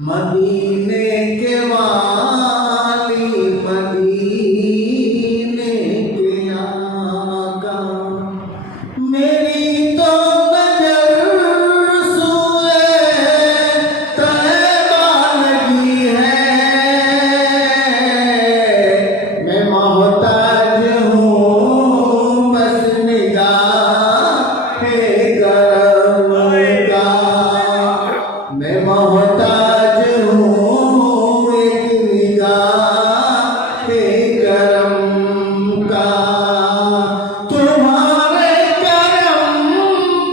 मदीने के वाली मदीने के आका मेरी तो नजर सूए तैबा लगी है। मैं मोहताज हूँ बस निगाहे करम का। मैं मोहताज हूँ एक निगाहे करम का। तुम्हारे करम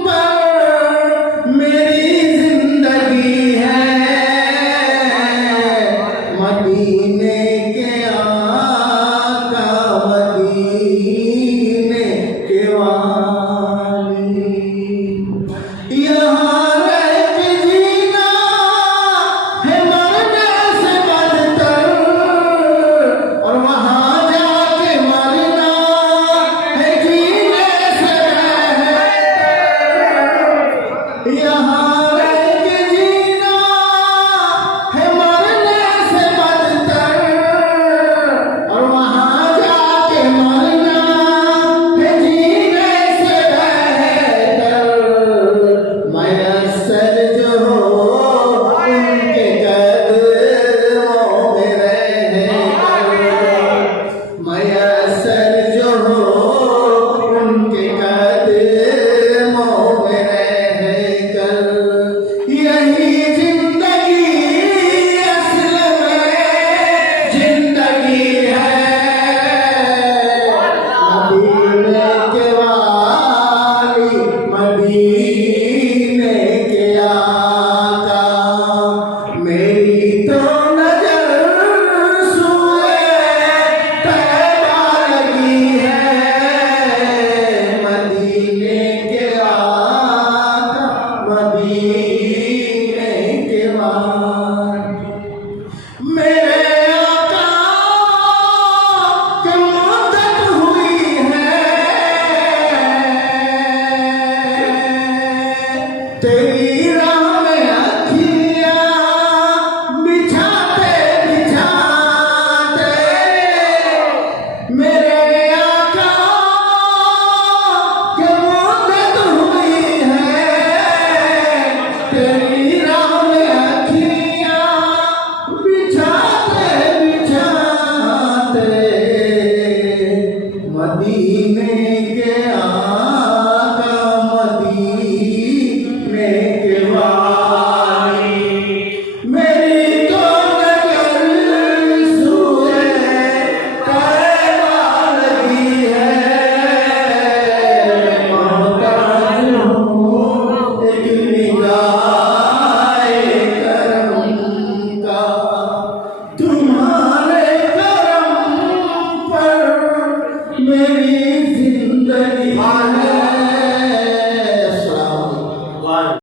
पर मेरी जिंदगी है। मदीने के आका मदीने के वाली यहाँ रह के जीना है मरने से बदतर और वहाँ जाके मरना है जीने से बेहतर। यहाँ रह के जीना है मरने से बदतर और वहाँ जाके मरना है जीने से बेहतर। मयस्सर जो हो उनके कदमों में रहकर, मयस्सर जो हो उनके कदमों में रहकर, यही जिंदगी असल में जिंदगी है। मदीने के वाली मदीने के आका मेरी तो नजर सूए तैबा लगी है। मदीने के आका मदीने के वाली।